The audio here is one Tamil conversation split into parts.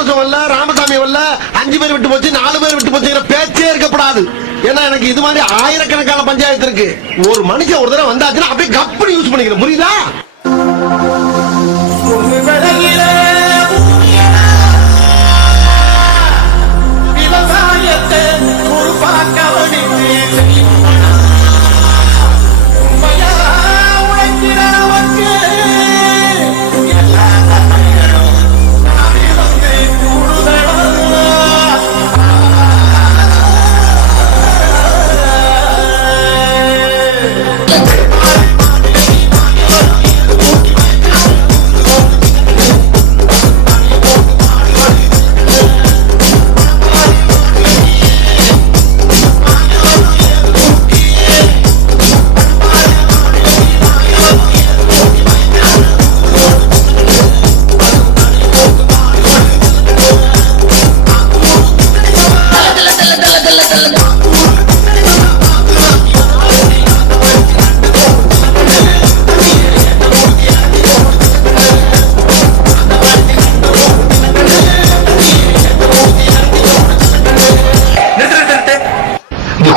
தாமசம் வரல, ராமசாமி வரல, 5 பேர் விட்டு போச்சு, 4 பேர் விட்டு போச்சுங்கிற பேச்சே இருக்கப்படாது. ஏன்னா எனக்கு இது மாதிரி ஆயிரக்கணக்கான பஞ்சாயத்து இருக்கு. ஒரு மனுஷன் ஒரு தடவை வந்தாச்சுன்னா அப்படியே கப்படி யூஸ் பண்ணிக்கிறேன். புரியுதா? விவசாயத்தை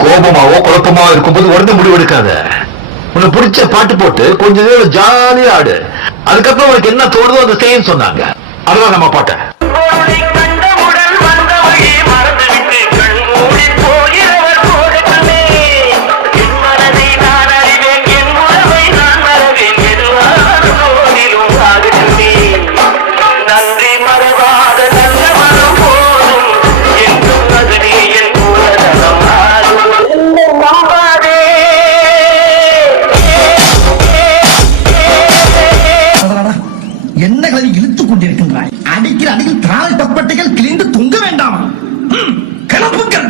கோபமாவோ குழப்பமாவோ இருக்கும்போது உடனே முடிவெடுக்காத. உனக்கு பிடிச்ச பாட்டு போட்டு கொஞ்ச நேரம் ஜாலியா ஆடு. அதுக்கப்புறம் உனக்கு என்ன தோணுதோ அதை செய்யன்னு சொன்னாங்க. அதுதான் நம்ம பாட்டை. என்ன கலவி இழுத்துக் கொண்டிருக்கின்றாய்? அடிக்கிற அடியில் திராள் தப்பட்டைகள் கிழிந்து தொங்க வேண்டாம். கிளம்புங்கள்.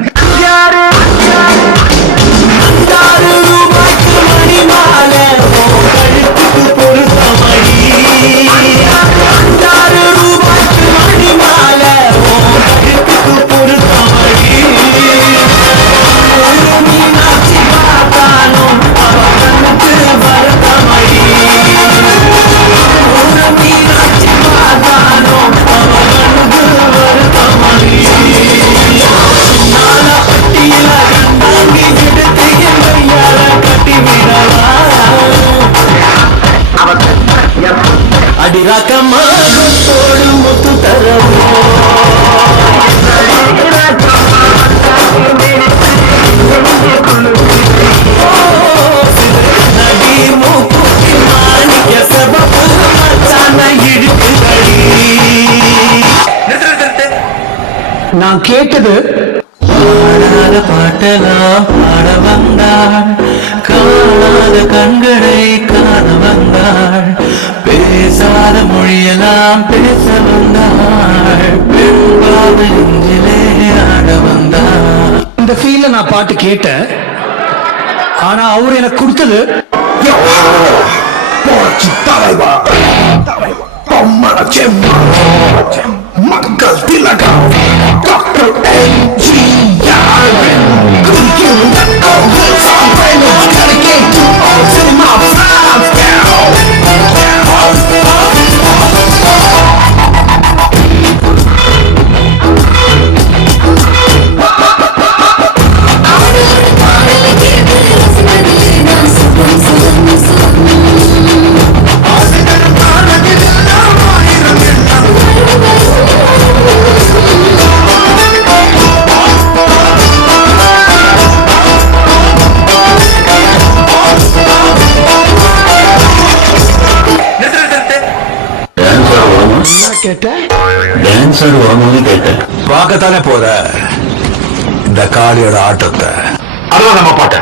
நான் கேட்டது பாடாத பாட்டெல்லாம் பாட வந்தாள், காணாத கண்களை காண வந்தாள், பேசாத மொழியெல்லாம் பேச வந்தாள், பெண்பாவ நெஞ்சிலே ஆட வந்தாள். இந்த ஃபீல்ல நான் பாட்டு கேட்டேன். ஆனா அவர் எனக்கு கொடுத்தது மக்கள் திலகம் டாக்டர் எம்ஜிஆர் டான்சர் வரும்போது கேட்டேன். பார்க்கத்தானே போற இந்த காளியோட ஆட்டத்தை. அதுதான் நம்ம பாட்டை.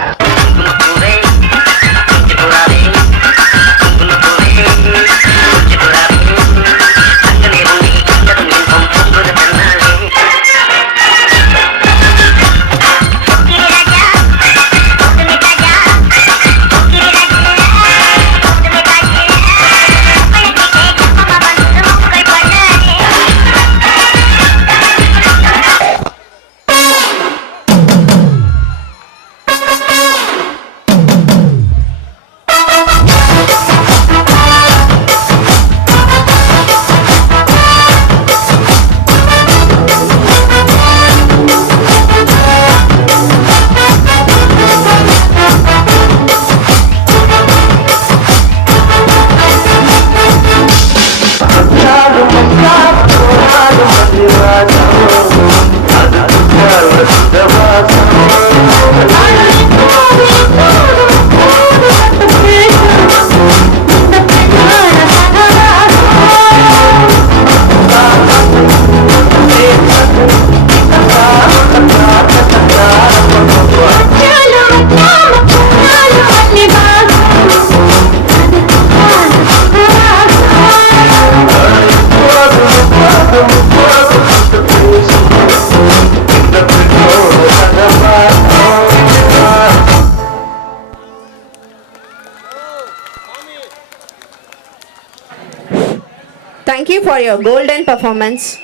Thank you for your golden performance.